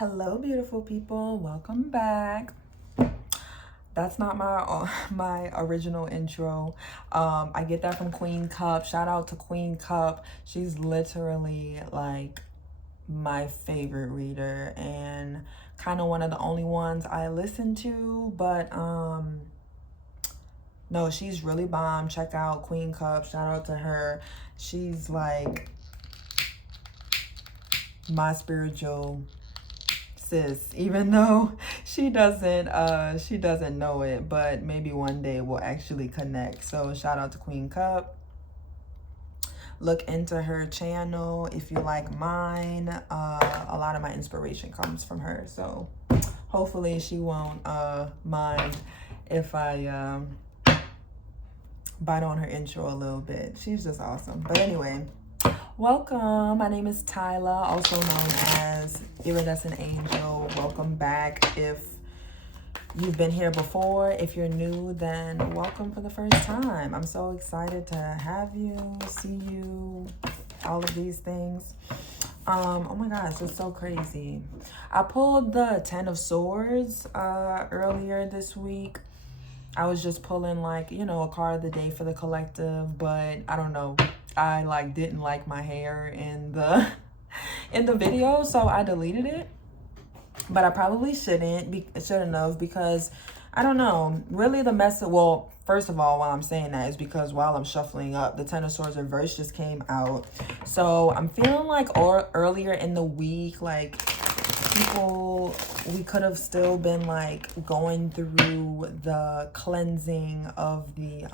Hello, beautiful people. Welcome back. That's not my original intro. I get that from Queen Cup. Shout out to Queen Cup. She's literally like my favorite reader and kind of one of the only ones I listen to. But no, she's really bomb. Check out Queen Cup. Shout out to her. She's like my spiritual sis, even though she doesn't know it, but maybe one day we'll actually connect. So shout out to Queen Cup. Look into her channel if you like mine. A lot of my inspiration comes from her, so hopefully she won't mind if I bite on her intro a little bit. She's just awesome. But anyway, welcome. My name is Tyla, also known as Iridescent Angel. Welcome back. If you've been here before, if you're new, then welcome for the first time. I'm so excited to have you, see you, all of these things. Oh my gosh, it's so crazy. I pulled the 10 of Swords earlier this week. I was just pulling like, you know, a card of the day for the collective, but I don't know. I like didn't like my hair in the video, so I deleted it. But I probably shouldn't have, because I don't know. Really the message, well, first of all, while I'm saying that is because while I'm shuffling up, the 10 of Swords Reverse just came out. So I'm feeling like earlier in the week, like we could have still been like going through the cleansing of the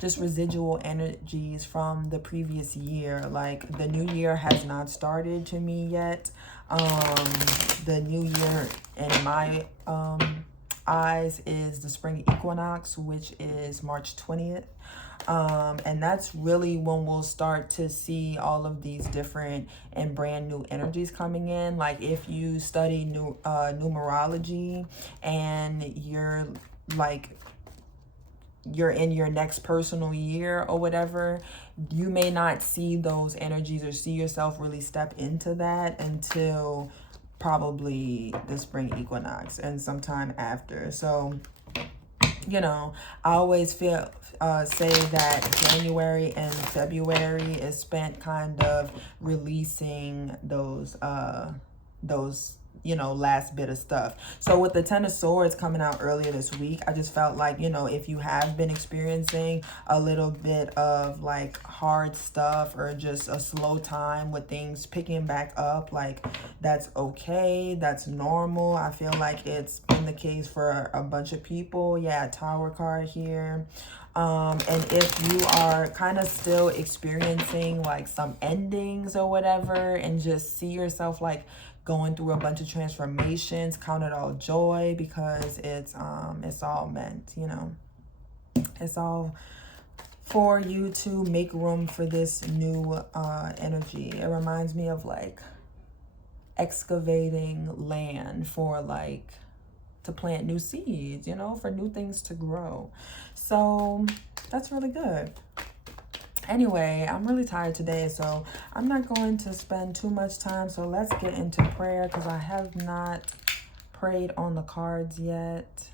just residual energies from the previous year. Like the new year has not started to me yet. The new year in my eyes is the spring equinox, which is March 20th. And that's really when we'll start to see all of these different and brand new energies coming in. Like if you study numerology and you're in your next personal year or whatever, you may not see those energies or see yourself really step into that until probably the spring equinox and sometime after. So, you know, I always say that January and February is spent kind of releasing those you know, last bit of stuff. So with the 10 of Swords coming out earlier this week, I just felt like, you know, if you have been experiencing a little bit of like hard stuff or just a slow time with things picking back up, like that's okay, that's normal. I feel like it's been the case for a bunch of people. Yeah, Tower card here. And if you are kind of still experiencing like some endings or whatever and just see yourself like going through a bunch of transformations, count it all joy, because it's all meant, you know, it's all for you to make room for this new energy. It reminds me of like excavating land for like to plant new seeds, you know, for new things to grow. So that's really good. Anyway, I'm really tired today, so I'm not going to spend too much time. So let's get into prayer, because I have not prayed on the cards yet.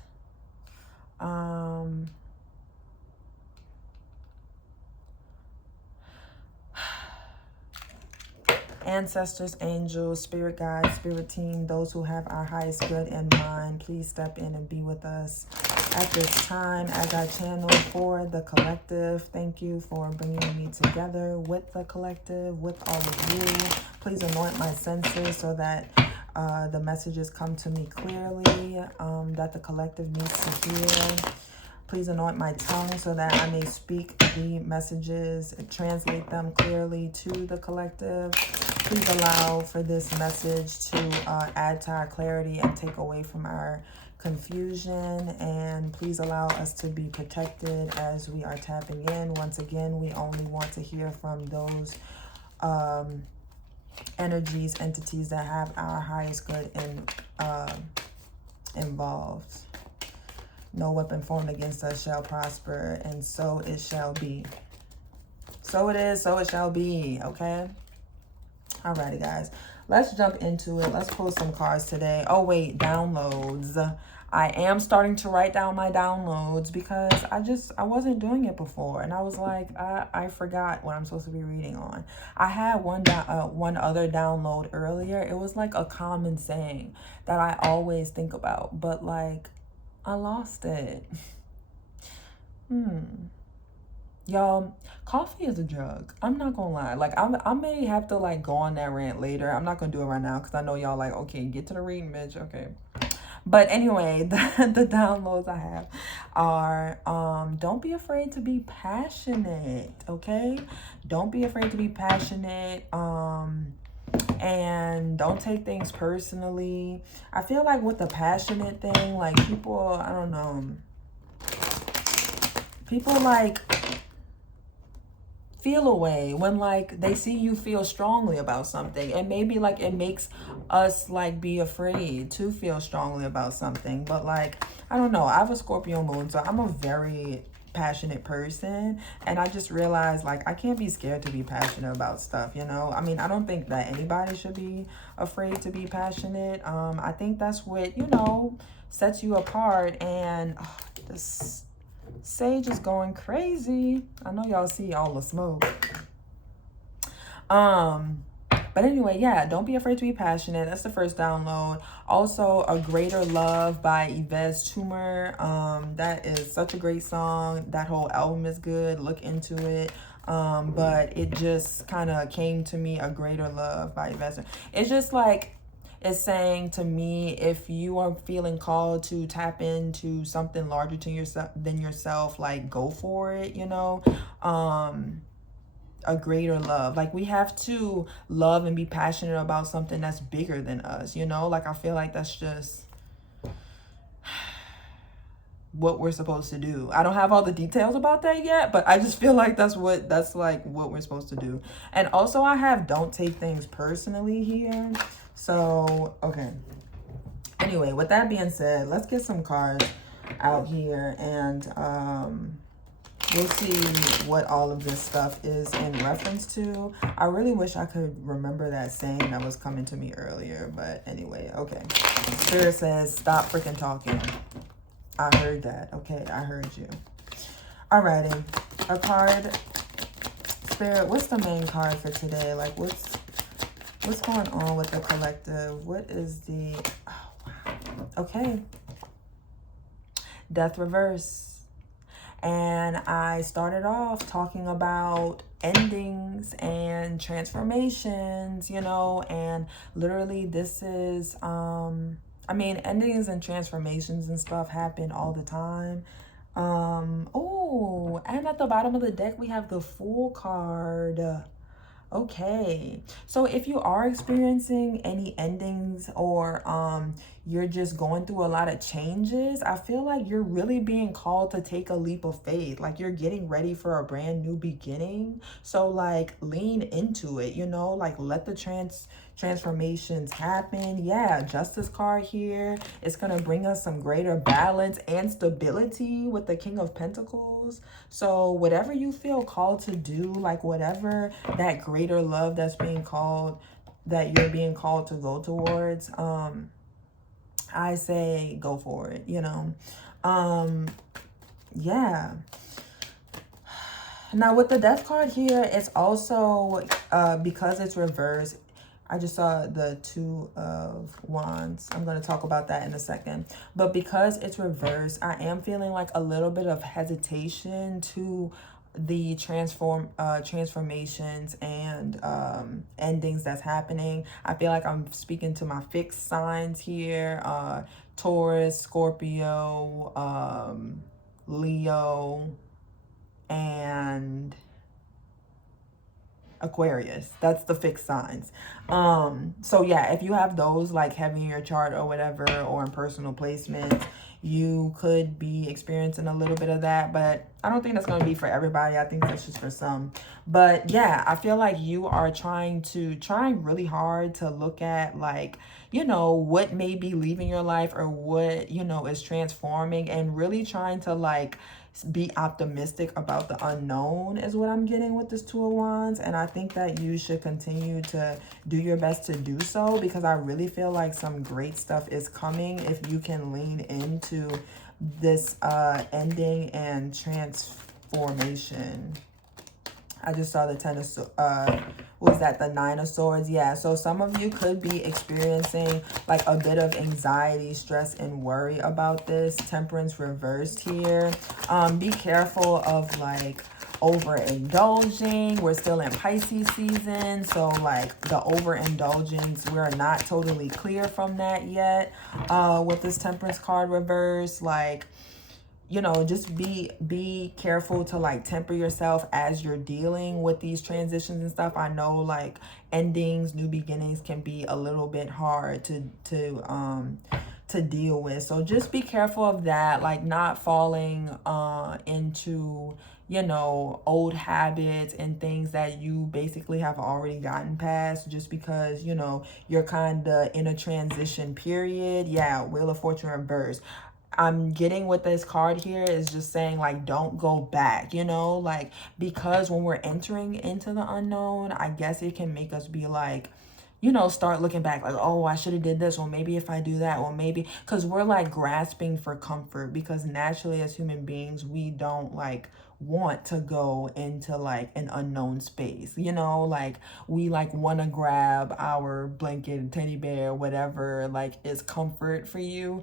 Ancestors, angels, spirit guides, spirit team, those who have our highest good in mind, please step in and be with us at this time as I channel for the collective. Thank you for bringing me together with the collective, with all of you. Please anoint my senses so that the messages come to me clearly, that the collective needs to hear. Please anoint my tongue so that I may speak the messages and translate them clearly to the collective. Please allow for this message to add to our clarity and take away from our confusion. And please allow us to be protected as we are tapping in. Once again, we only want to hear from those energies, entities that have our highest good involved. No weapon formed against us shall prosper, and so it shall be. So it is, so it shall be, okay? Alrighty, guys. let's jump into it. Let's pull some cards today. Oh wait, downloads. I am starting to write down my downloads because I wasn't doing it before, and I was like, I forgot what I'm supposed to be reading on. I had one other download earlier. It was like a common saying that I always think about, but like I lost it. Y'all, coffee is a drug. I'm not gonna lie. Like, I may have to like go on that rant later. I'm not gonna do it right now because I know y'all like, okay, get to the reading, bitch. Okay. But anyway, the downloads I have are don't be afraid to be passionate, okay? Don't be afraid to be passionate. And don't take things personally. I feel like with the passionate thing, like people, I don't know. People like feel a way when like they see you feel strongly about something, and maybe like it makes us like be afraid to feel strongly about something. But like, I don't know, I have a Scorpio moon, so I'm a very passionate person, and I just realized like I can't be scared to be passionate about stuff, you know. I mean, I don't think that anybody should be afraid to be passionate. I think that's what, you know, sets you apart. And this Sage is going crazy. I know y'all see all the smoke. But anyway, yeah, don't be afraid to be passionate. That's the first download. Also, A Greater Love by Yves Tumor. That is such a great song. That whole album is good. Look into it. But it just kind of came to me, A Greater Love by Yves Tumor. It's just like, it's saying to me, if you are feeling called to tap into something larger to yourself than yourself, like go for it, you know. A greater love, like we have to love and be passionate about something that's bigger than us, you know. Like I feel like that's just what we're supposed to do. I don't have all the details about that yet, but I just feel like that's like what we're supposed to do. And also I have don't take things personally here. So, okay. Anyway, with that being said, let's get some cards out here, and we'll see what all of this stuff is in reference to. I really wish I could remember that saying that was coming to me earlier, but anyway, okay. Spirit says, stop freaking talking. I heard that. Okay, I heard you. Alrighty. A card. Spirit, what's the main card for today? Like, what's going on with the collective? What is the... Oh, wow. Okay. Death Reverse. And I started off talking about endings and transformations, you know, and literally this is, I mean, endings and transformations and stuff happen all the time. Oh, and at the bottom of the deck, we have the Fool card. Okay, so if you are experiencing any endings, or you're just going through a lot of changes, I feel like you're really being called to take a leap of faith. Like you're getting ready for a brand new beginning. So like lean into it, you know, like let the transformations happen. Yeah, Justice card here. It's going to bring us some greater balance and stability with the King of Pentacles. So whatever you feel called to do, like whatever that greater love that's being called, that you're being called to go towards, I say go for it, you know. Yeah. Now with the Death card here, it's also because it's reversed. I just saw the Two of Wands. I'm going to talk about that in a second. But because it's reversed, I am feeling like a little bit of hesitation to the transformations and endings that's happening. I feel like I'm speaking to my fixed signs here. Taurus, Scorpio, Leo, and Aquarius. That's the fixed signs. So yeah, if you have those like heavy in your chart or whatever, or in personal placements, you could be experiencing a little bit of that, but I don't think that's going to be for everybody. I think that's just for some. But yeah, I feel like you are trying really hard to look at, like, you know, what may be leaving your life, or what, you know, is transforming, and really trying to like be optimistic about the unknown is what I'm getting with this Two of Wands. And I think that you should continue to do your best to do so, because I really feel like some great stuff is coming if you can lean into this ending and transformation. I just saw the what was that, the Nine of Swords? Yeah, so some of you could be experiencing like a bit of anxiety, stress, and worry about this. Temperance reversed here. Be careful of like overindulging. We're still in Pisces season, so like the overindulgence, we're not totally clear from that yet. With this Temperance card reverse, like, you know, just be careful to like temper yourself as you're dealing with these transitions and stuff. I know like endings, new beginnings can be a little bit hard to deal with. So just be careful of that, like not falling into, you know, old habits and things that you basically have already gotten past just because, you know, you're kind of in a transition period. Yeah, Wheel of Fortune reverse. I'm getting with this card here is just saying like don't go back, you know, like because when we're entering into the unknown, I guess it can make us be like, you know, start looking back like, oh, I should have did this, or maybe if I do that, or maybe, because we're like grasping for comfort, because naturally as human beings we don't like want to go into like an unknown space, you know, like we like want to grab our blanket, teddy bear, whatever like is comfort for you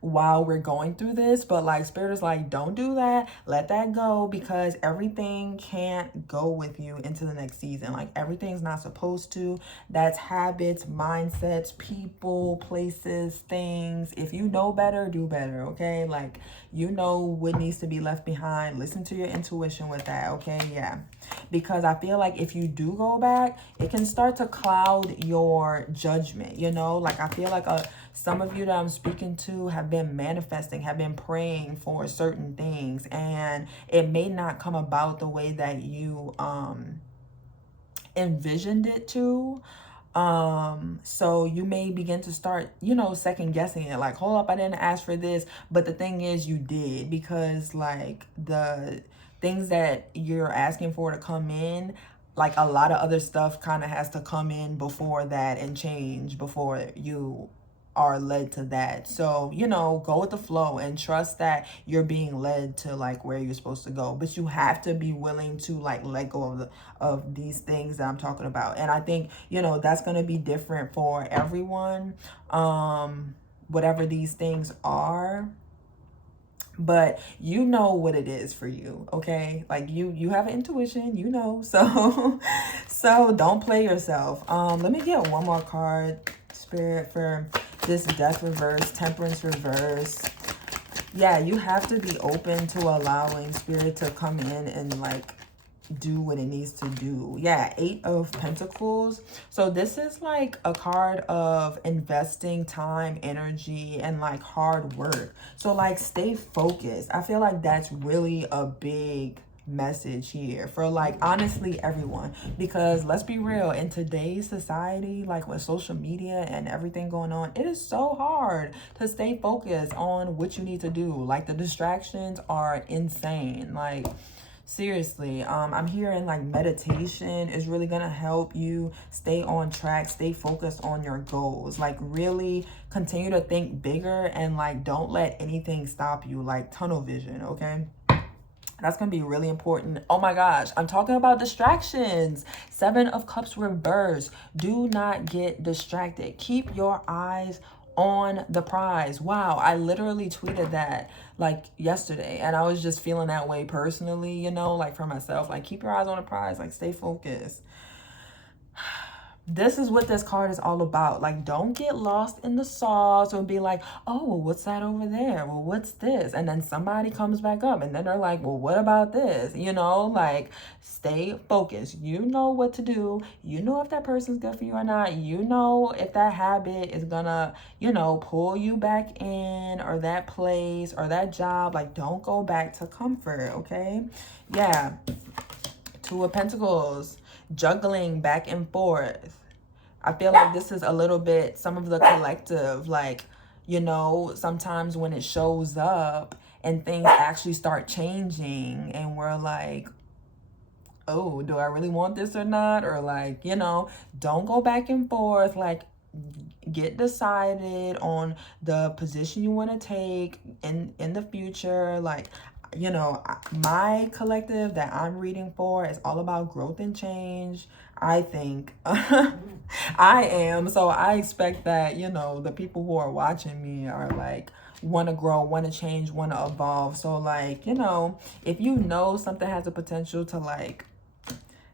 while we're going through this. But like Spirit is like, don't do that, let that go, because everything can't go with you into the next season. Like everything's not supposed to. That's habits, mindsets, people, places, things. If you know better, do better. Okay, like you know what needs to be left behind. Listen to your intuition with that. Okay, yeah, because I feel like if you do go back, it can start to cloud your judgment, you know. Like I feel like some of you that I'm speaking to have been manifesting, have been praying for certain things, and it may not come about the way that you envisioned it to. So you may begin to start, you know, second guessing it, like, hold up, I didn't ask for this, but the thing is you did, because like the things that you're asking for to come in, like a lot of other stuff kind of has to come in before that and change before you are led to that. So, you know, go with the flow and trust that you're being led to like where you're supposed to go. But you have to be willing to like let go of these things that I'm talking about. And I think, you know, that's going to be different for everyone, whatever these things are. But you know what it is for you, okay? Like you have an intuition, you know. So so don't play yourself. Let me get one more card, Spirit, for this Death reverse, Temperance reverse. Yeah, you have to be open to allowing Spirit to come in and like do what it needs to do. Yeah, Eight of Pentacles. So this is like a card of investing time, energy, and like hard work. So like stay focused. I feel like that's really a big message here for like honestly everyone, because let's be real, in today's society, like with social media and everything going on, it is so hard to stay focused on what you need to do. Like the distractions are insane. Like seriously, I'm hearing like meditation is really gonna help you stay on track, stay focused on your goals. Like really continue to think bigger and like don't let anything stop you, like tunnel vision, okay? That's going to be really important. Oh my gosh, I'm talking about distractions. Seven of Cups reverse. Do not get distracted. Keep your eyes on the prize. Wow, I literally tweeted that like yesterday, and I was just feeling that way personally, you know, like for myself. Like keep your eyes on the prize, like stay focused. This is what this card is all about. Like, don't get lost in the sauce or be like, oh, well, what's that over there? Well, what's this? And then somebody comes back up and then they're like, well, what about this? You know, like stay focused. You know what to do. You know if that person's good for you or not. You know if that habit is gonna, you know, pull you back in, or that place or that job. Like, don't go back to comfort, okay? Yeah. Two of Pentacles. Juggling back and forth. I feel like this is a little bit some of the collective, like, you know, sometimes when it shows up, and things actually start changing and we're like, oh, do I really want this or not? Or like, you know, don't go back and forth. Like, get decided on the position you want to take in the future. Like, you know, my collective that I'm reading for is all about growth and change, I think. I am. So I expect that, you know, the people who are watching me are like, want to grow, want to change, want to evolve. So like, you know, if you know something has the potential to like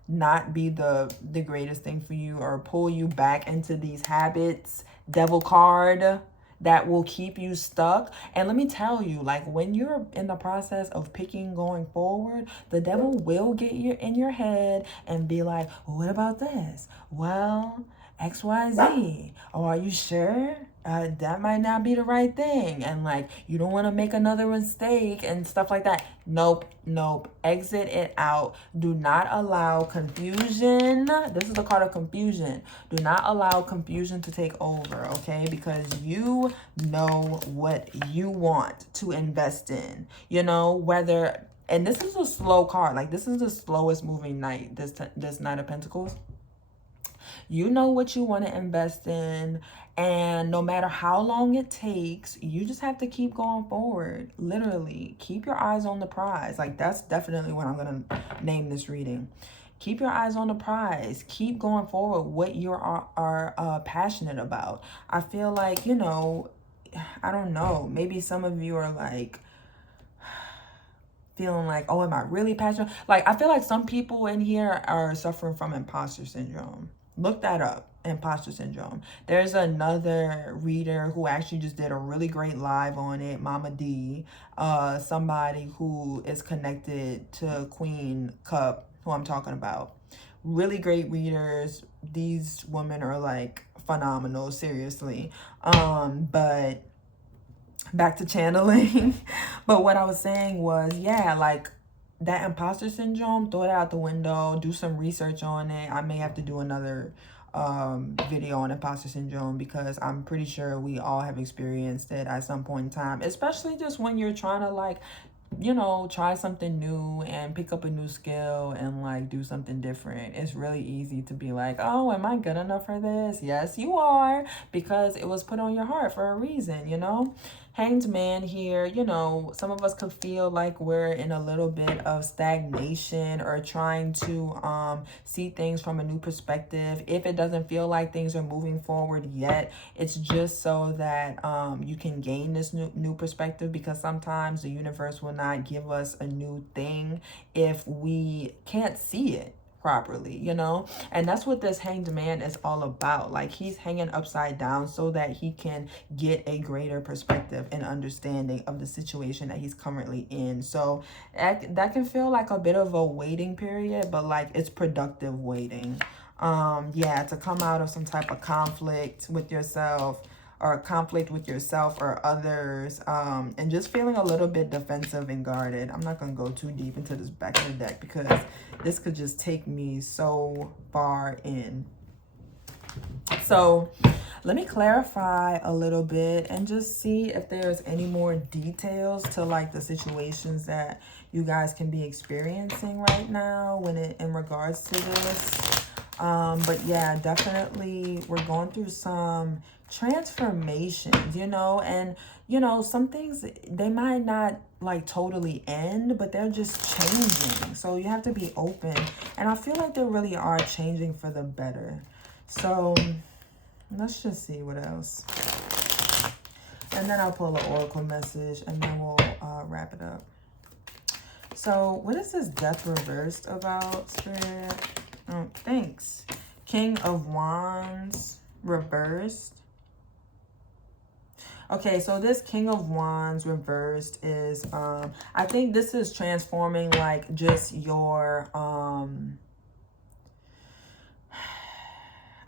not be the greatest thing for you or pull you back into these habits, devil card, that will keep you stuck. And let me tell you, like, when you're in the process of picking going forward, the devil will get you in your head and be like, well, what about this? Well, XYZ. Oh, are you sure? That might not be the right thing. And like, you don't want to make another mistake and stuff like that. Nope, nope. Exit it out. Do not allow confusion. This is the card of confusion. Do not allow confusion to take over, okay? Because you know what you want to invest in. You know, whether, and this is a slow card. Like, this is the slowest moving knight, this Knight of Pentacles. You know what you want to invest in, and no matter how long it takes, you just have to keep going forward. Literally, keep your eyes on the prize. Like, that's definitely what I'm going to name this reading. Keep your eyes on the prize. Keep going forward what you are passionate about. I feel like, you know, I don't know, maybe some of you are like, feeling like, oh, am I really passionate? Like, I feel like some people in here are suffering from imposter syndrome. Look that up, imposter syndrome. There's another reader who actually just did a really great live on it, Mama D, somebody who is connected to Queen Cup, who I'm talking about. Really great readers. These women are like phenomenal, seriously. But back to channeling. But what I was saying was, yeah, like, that imposter syndrome, throw it out the window, do some research on it. I may have to do another video on imposter syndrome, because I'm pretty sure we all have experienced it at some point in time, especially just when you're trying to, like, you know, try something new and pick up a new skill and like do something different. It's really easy to be like, oh, am I good enough for this? Yes, you are, because it was put on your heart for a reason, you know. Hanged Man here, you know, some of us could feel like we're in a little bit of stagnation or trying to see things from a new perspective. If it doesn't feel like things are moving forward yet, it's just so that you can gain this new perspective, because sometimes the universe will not give us a new thing if we can't see it properly, you know. And that's what this Hanged Man is all about. Like, he's hanging upside down so that he can get a greater perspective and understanding of the situation that he's currently in. So that can feel like a bit of a waiting period, but like, it's productive waiting. Yeah, to come out of some type of conflict with yourself, or conflict with yourself or others, and just feeling a little bit defensive and guarded. I'm not going to go too deep into this back of the deck, because this could just take me so far in. So let me clarify a little bit and just see if there's any more details to like the situations that you guys can be experiencing right now in regards to this. But yeah, definitely we're going through some transformations, you know, and you know, some things, they might not like totally end, but they're just changing. So you have to be open, and I feel like they really are changing for the better. So let's just see what else, and then I'll pull an oracle message, and then we'll wrap it up. So what is this Death reversed about, Spirit? Oh, thanks. King of Wands reversed. Okay, so this King of Wands reversed is, I think this is transforming like just your,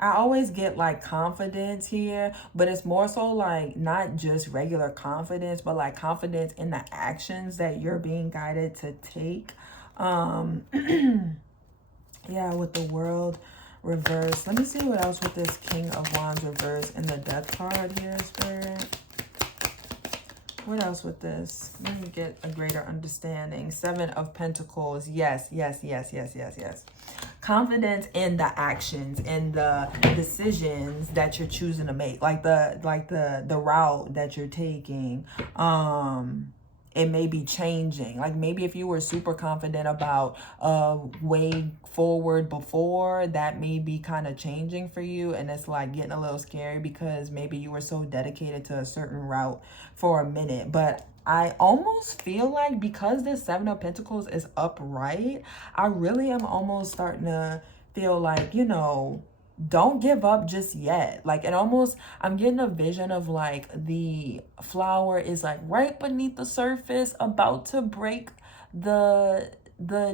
I always get like confidence here, but it's more so like not just regular confidence, but like confidence in the actions that you're being guided to take. Yeah, with the World reversed. Let me see what else with this King of Wands reversed and the Death card here, Spirit. What else with this? Let me get a greater understanding. 7 of Pentacles. Yes, yes, yes, yes, yes, yes. Confidence in the actions and the decisions that you're choosing to make, like the route that you're taking. It may be changing. Like maybe if you were super confident about way forward before, that may be kind of changing for you, and it's like getting a little scary because maybe you were so dedicated to a certain route for a minute. But I almost feel like because this 7 of Pentacles is upright, I really am almost starting to feel like, you know, don't give up just yet. Like it almost, I'm getting a vision of like the flower is like right beneath the surface, about to break the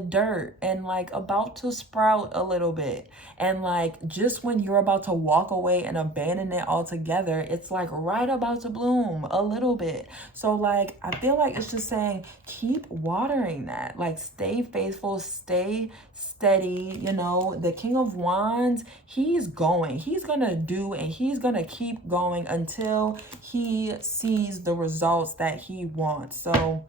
dirt and like about to sprout a little bit, and like just when you're about to walk away and abandon it altogether, it's like right about to bloom a little bit. So like I feel like it's just saying keep watering that, like stay faithful, stay steady. You know, the King of Wands, he's gonna do, and he's gonna keep going until he sees the results that he wants. So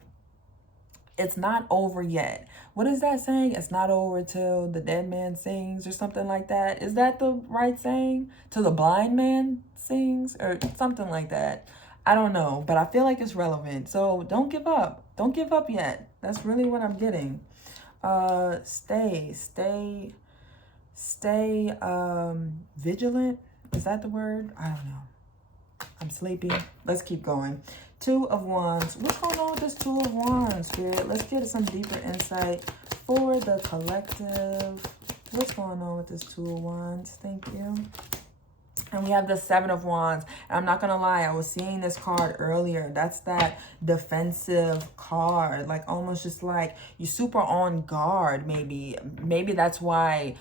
it's not over yet. What is that saying? It's not over till the dead man sings, or something like that. Is that the right saying? Till the blind man sings, or something like that. I don't know, but I feel like it's relevant. So don't give up. Don't give up yet. That's really what I'm getting. Stay vigilant. Is that the word? I don't know. I'm sleepy. Let's keep going. 2 of Wands. What's going on with this 2 of Wands, Spirit? Let's get some deeper insight for the collective. What's going on with this 2 of Wands? Thank you. And we have the 7 of Wands. And I'm not going to lie, I was seeing this card earlier. That's that defensive card. Like almost just like you super on guard, maybe. Maybe that's why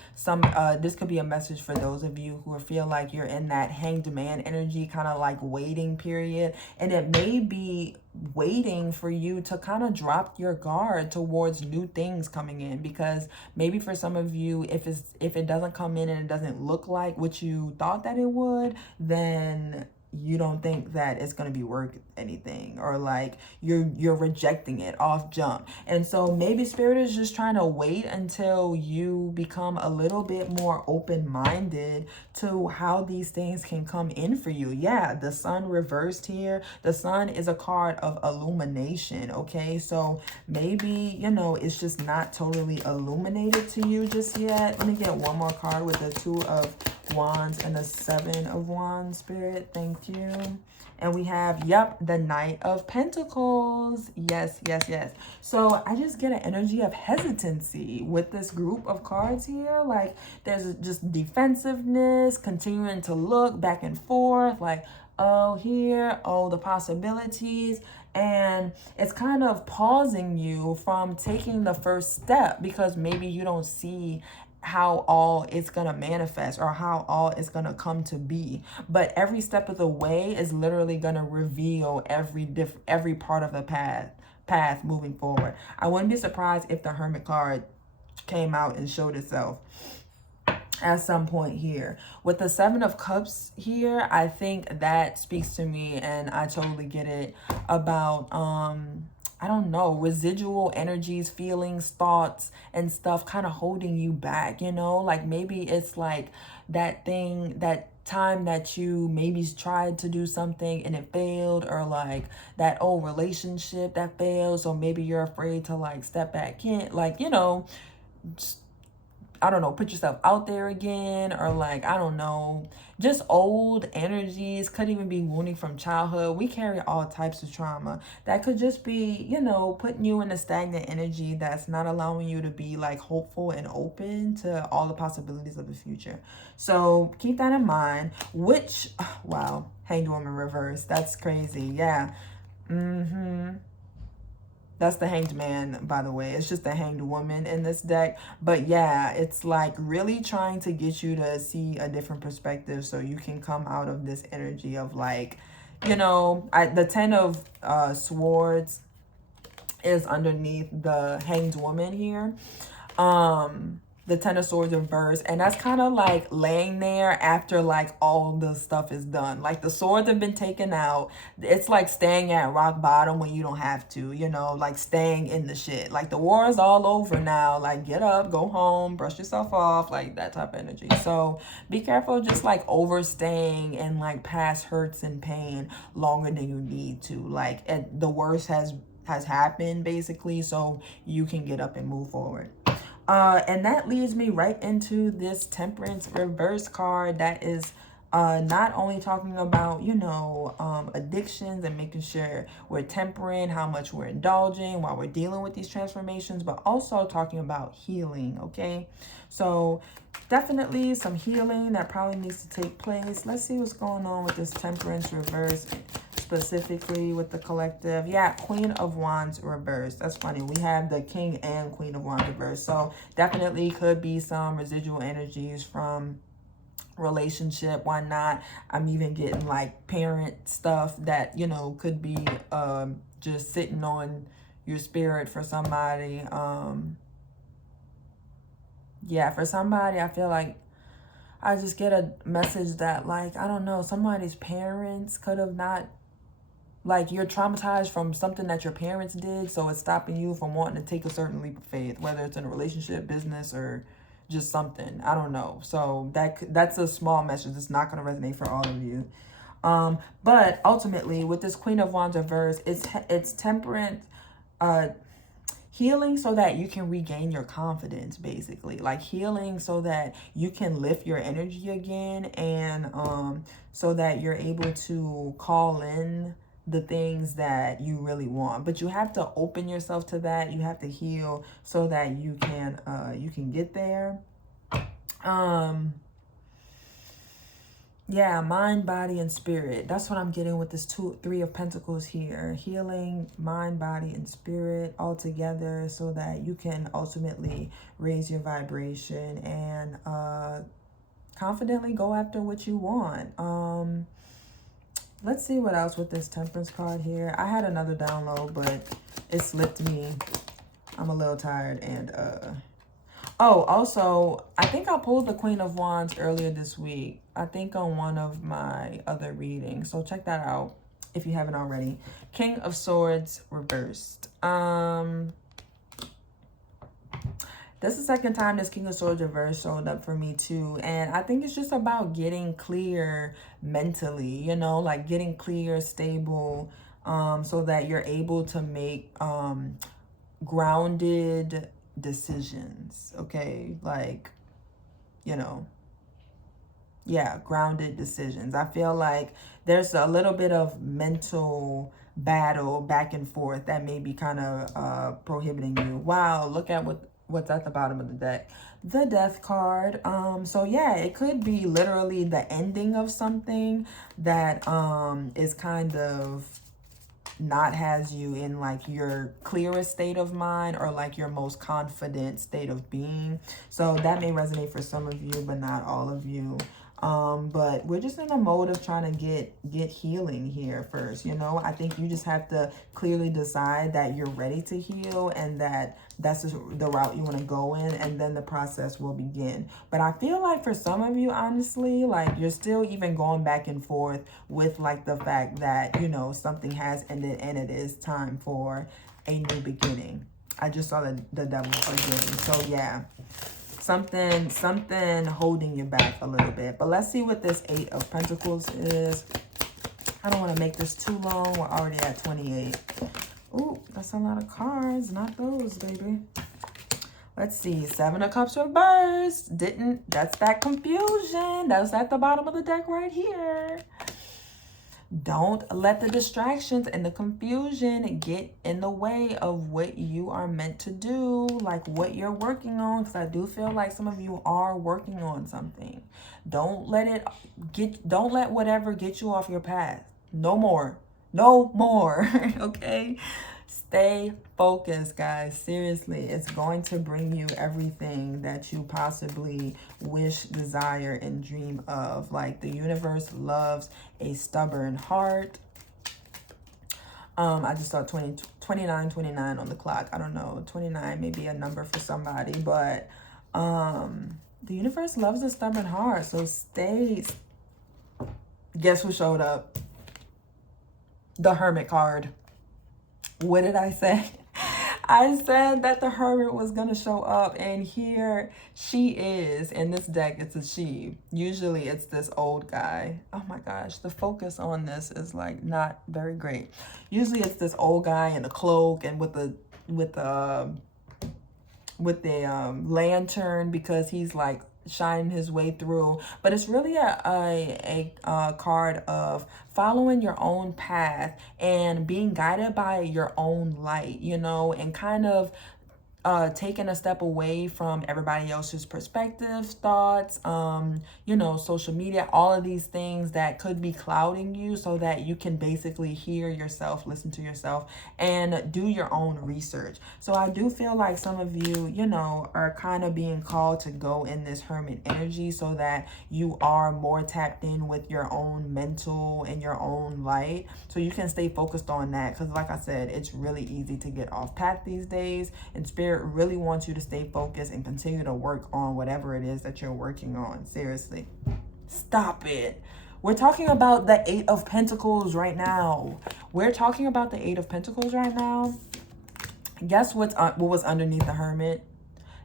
this could be a message for those of you who feel like you're in that hanged man energy, kind of like waiting period. And it may be waiting for you to kind of drop your guard towards new things coming in, because maybe for some of you, if it doesn't come in and it doesn't look like what you thought that it would, then you don't think that it's going to be worth anything, or like you're rejecting it off jump. And so maybe Spirit is just trying to wait until you become a little bit more open-minded to how these things can come in for you. Yeah, the Sun reversed here. The Sun is a card of illumination, okay? So maybe, you know, it's just not totally illuminated to you just yet. Let me get one more card with the 2 of Wands and the 7 of Wands, Spirit. Thank you. And we have, yep, the Knight of Pentacles. Yes, yes, yes. So I just get an energy of hesitancy with this group of cards here. Like there's just defensiveness, continuing to look back and forth, like, oh, here, oh, the possibilities. And it's kind of pausing you from taking the first step, because maybe you don't see how all it's gonna manifest or how all it's gonna come to be. But every step of the way is literally gonna reveal every part of the path moving forward. I wouldn't be surprised if the Hermit card came out and showed itself at some point here. With the 7 of Cups here, I think that speaks to me, and I totally get it, about I don't know, residual energies, feelings, thoughts, and stuff kind of holding you back, you know? Like maybe it's like that thing, that time that you maybe tried to do something and it failed, or like that old relationship that failed, so maybe you're afraid to like step back in, like, you know, just, I don't know, put yourself out there again, or like, I don't know, just old energies. Could even be wounding from childhood. We carry all types of trauma. That could just be, you know, putting you in a stagnant energy that's not allowing you to be like hopeful and open to all the possibilities of the future. So keep that in mind. Which, wow, Hanged Woman reverse. That's crazy. Yeah. That's the Hanged Man, by the way. It's just the Hanged Woman in this deck. But yeah, it's like really trying to get you to see a different perspective so you can come out of this energy of like, you know, the 10 of Swords is underneath the Hanged Woman here. the Ten of Swords reverse, and that's kind of like laying there after like all the stuff is done. Like the swords have been taken out. It's like staying at rock bottom when you don't have to, you know, like staying in the shit. Like the war is all over now. Like get up, go home, brush yourself off, like that type of energy. So be careful just like overstaying and like past hurts and pain longer than you need to. Like the worst has happened basically, so you can get up and move forward. And that leads me right into this Temperance Reverse card that is not only talking about, you know, addictions and making sure we're tempering how much we're indulging while we're dealing with these transformations, but also talking about healing, okay? So definitely some healing that probably needs to take place. Let's see what's going on with this Temperance Reverse, specifically with the collective. Yeah, Queen of Wands reverse. That's funny. We have the King and Queen of Wands reverse. So definitely could be some residual energies from relationship. Why not? I'm even getting like parent stuff that, you know, could be just sitting on your spirit for somebody. Yeah, for somebody, I feel like I just get a message that, like, I don't know, somebody's parents could have not, like, you're traumatized from something that your parents did, so it's stopping you from wanting to take a certain leap of faith, whether it's in a relationship, business, or just something. I don't know. So that's a small message. It's not going to resonate for all of you. But ultimately, with this Queen of Wands reverse, it's temperance, healing so that you can regain your confidence, basically. Like healing so that you can lift your energy again, and so that you're able to call in the things that you really want. But you have to open yourself to that. You have to heal so that you can get there. Yeah, mind, body, and spirit. That's what I'm getting with this Three of Pentacles here. Healing, mind, body, and spirit all together so that you can ultimately raise your vibration and confidently go after what you want. Let's see what else with this Temperance card here. I had another download, but it slipped me. I'm a little tired and oh, also, I think I pulled the Queen of Wands earlier this week. I think on one of my other readings. So check that out if you haven't already. King of Swords reversed. This is the second time this King of Swords reverse showed up for me too. And I think it's just about getting clear mentally, you know, like getting clear, stable, so that you're able to make grounded decisions, okay? Like, you know, yeah, grounded decisions. I feel like there's a little bit of mental battle back and forth that may be kind of prohibiting you. Wow, look at what's at the bottom of the deck. The Death card. So yeah, it could be literally the ending of something that is kind of not has you in like your clearest state of mind or like your most confident state of being. So that may resonate for some of you, but not all of you. But we're just in a mode of trying to get healing here first, you know. I think you just have to clearly decide that you're ready to heal and that that's the route you want to go in, and then the process will begin. But I feel like for some of you, honestly, like you're still even going back and forth with like the fact that, you know, something has ended and it is time for a new beginning. I just saw the devil again. So yeah, something holding you back a little bit. But let's see what this Eight of Pentacles is. I don't want to make this too long. We're already at 28. Ooh, that's a lot of cards. Not those, baby. Let's see. Seven of Cups reversed. That's that confusion. That's at the bottom of the deck right here. Don't let the distractions and the confusion get in the way of what you are meant to do, like what you're working on, because I do feel like some of you are working on something. Don't let whatever get you off your path. No more. No more. Okay? Stay focused, guys. Seriously, it's going to bring you everything that you possibly wish, desire, and dream of. Like, the universe loves a stubborn heart. I just saw 29 on the clock. I don't know. 29 may be a number for somebody, but The universe loves a stubborn heart, so stay. Guess who showed up? The Hermit card. What did I say? I said that the Hermit was going to show up, and here she is. In this deck, it's a she. Usually it's this old guy. Oh my gosh, the focus on this is like not very great. Usually it's this old guy in a cloak and with the lantern, because he's like shining his way through. But it's really a card of following your own path and being guided by your own light, you know, and kind of taking a step away from everybody else's perspectives, thoughts, you know, social media, all of these things that could be clouding you, so that you can basically hear yourself, listen to yourself, and do your own research. So I do feel like some of you, you know, are kind of being called to go in this Hermit energy, so that you are more tapped in with your own mental and your own light, so you can stay focused on that. Because like I said, it's really easy to get off path these days, and Spirit really wants you to stay focused and continue to work on whatever it is that you're working on. Seriously, stop it. We're talking about the Eight of Pentacles right now. We're talking about the Eight of Pentacles right now. Guess what was underneath the Hermit?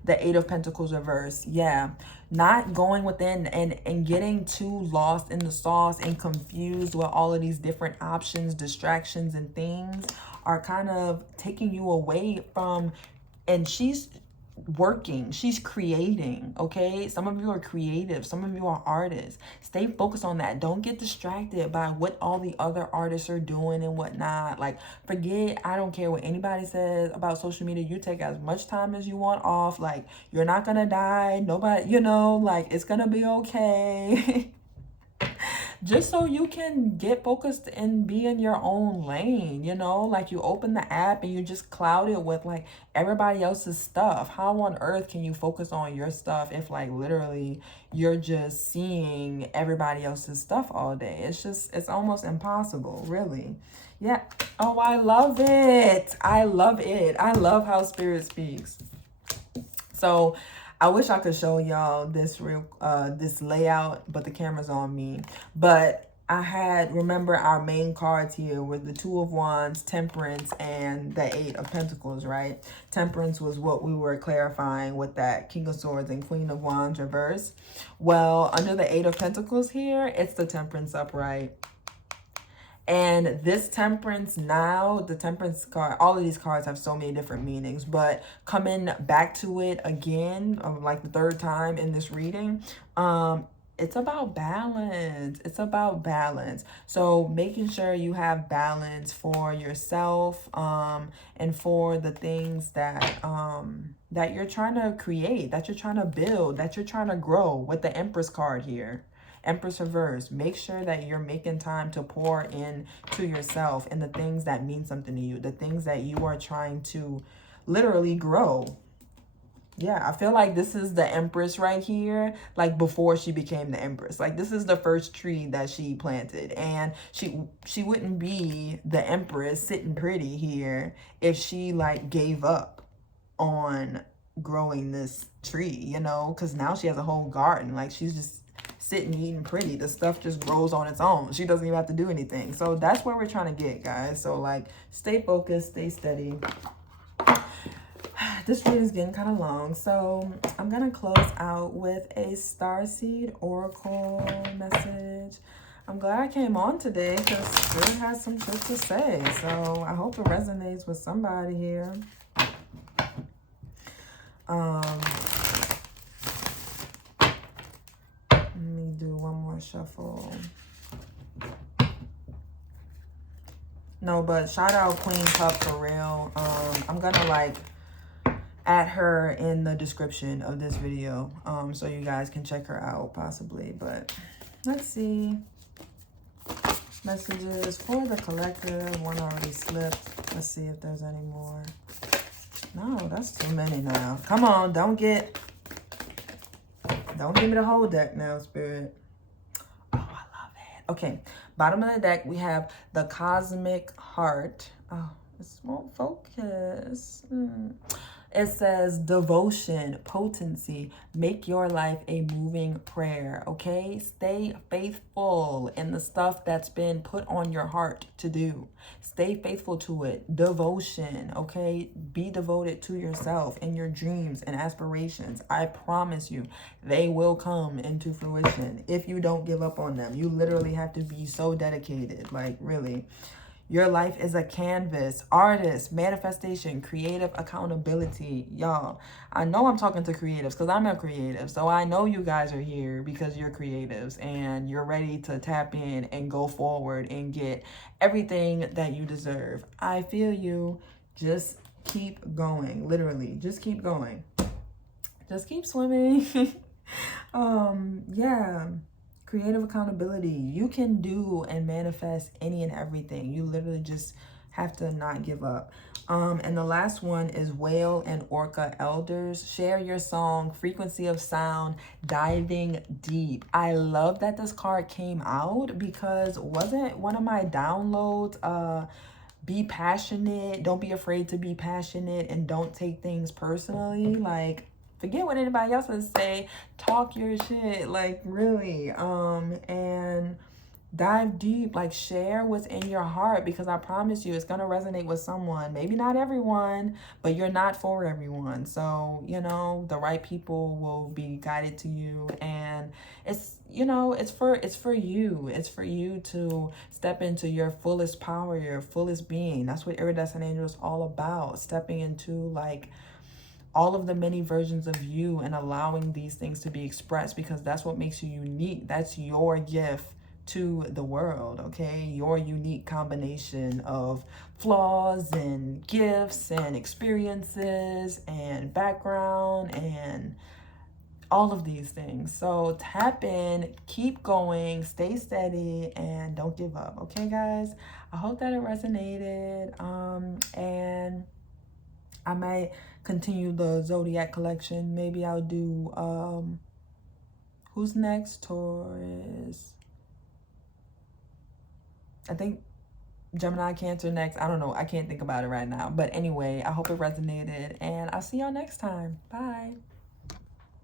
The Eight of Pentacles reverse. Yeah, not going within and getting too lost in the sauce and confused with all of these different options, distractions, and things are kind of taking you away from. And she's working, she's creating, okay? Some of you are creative, some of you are artists. Stay focused on that. Don't get distracted by what all the other artists are doing and whatnot. Like, forget, I don't care what anybody says about social media. You take as much time as you want off. Like, you're not gonna die. Nobody, you know, like, it's gonna be okay. Just so you can get focused and be in your own lane, you know? Like, you open the app and you just cloud it with like everybody else's stuff. How on earth can you focus on your stuff if like literally you're just seeing everybody else's stuff all day? It's almost impossible, really. Yeah. Oh, I love it. I love it. I love how Spirit speaks. So I wish I could show y'all this this layout, but the camera's on me. But remember our main cards here were the Two of Wands, Temperance, and the Eight of Pentacles, right? Temperance was what we were clarifying with that King of Swords and Queen of Wands reverse. Well, under the Eight of Pentacles here, it's the Temperance upright. And this Temperance now, the Temperance card, all of these cards have so many different meanings, but coming back to it again, like the third time in this reading, it's about balance. It's about balance. So making sure you have balance for yourself, and for the things that that you're trying to create, that you're trying to build, that you're trying to grow with the Empress card here. Empress reverse. Make sure that you're making time to pour in to yourself and the things that mean something to you, the things that you are trying to literally grow. Yeah, I feel like this is the Empress right here, like before she became the Empress. Like, this is the first tree that she planted, and she wouldn't be the Empress sitting pretty here if she like gave up on growing this tree, you know, because now she has a whole garden. Like, she's just sitting eating pretty. The stuff just grows on its own. She doesn't even have to do anything. So that's where we're trying to get, guys. So like, stay focused, stay steady. This reading is getting kind of long, so I'm gonna close out with a Starseed Oracle message. I'm glad I came on today because Spirit has some shit to say, so I hope it resonates with somebody here. Let me do one more shuffle. No, but shout out Queen Cup for real. I'm gonna like add her in the description of this video, so you guys can check her out possibly. But let's see. Messages for the collective. One already slipped. Let's see if there's any more. No, that's too many now. Come on, don't give me the whole deck now, Spirit. Oh, I love it. Okay, bottom of the deck, we have the Cosmic Heart. Oh, this won't focus. It says devotion, potency, make your life a moving prayer, okay? Stay faithful in the stuff that's been put on your heart to do. Stay faithful to it. Devotion, okay? Be devoted to yourself and your dreams and aspirations. I promise you, they will come into fruition if you don't give up on them. You literally have to be so dedicated, like really. Your life is a canvas, artist, manifestation, creative accountability. Y'all, I know I'm talking to creatives because I'm a creative. So I know you guys are here because you're creatives and you're ready to tap in and go forward and get everything that you deserve. I feel you. Just keep going. Literally, just keep going. Just keep swimming. Yeah. Creative accountability. You can do and manifest any and everything. You literally just have to not give up. And the last one is Whale and Orca Elders. Share your song, frequency of sound, diving deep. I love that this card came out because wasn't one of my downloads, be passionate, don't be afraid to be passionate, and don't take things personally. Like, forget what anybody else would say. Talk your shit, like really. And dive deep, like share what's in your heart, because I promise you it's gonna resonate with someone. Maybe not everyone, but you're not for everyone. So, you know, the right people will be guided to you, and it's, you know, it's for you. It's for you to step into your fullest power, your fullest being. That's what Iridescent Angel is all about. Stepping into like all of the many versions of you and allowing these things to be expressed, because that's what makes you unique. That's your gift to the world, okay? Your unique combination of flaws and gifts and experiences and background and all of these things. So tap in, keep going, stay steady, and don't give up, okay, guys? I hope that it resonated. And I might continue the Zodiac collection. Maybe I'll do, who's next? Taurus. I think Gemini, Cancer next. I don't know. I can't think about it right now. But anyway, I hope it resonated. And I'll see y'all next time. Bye.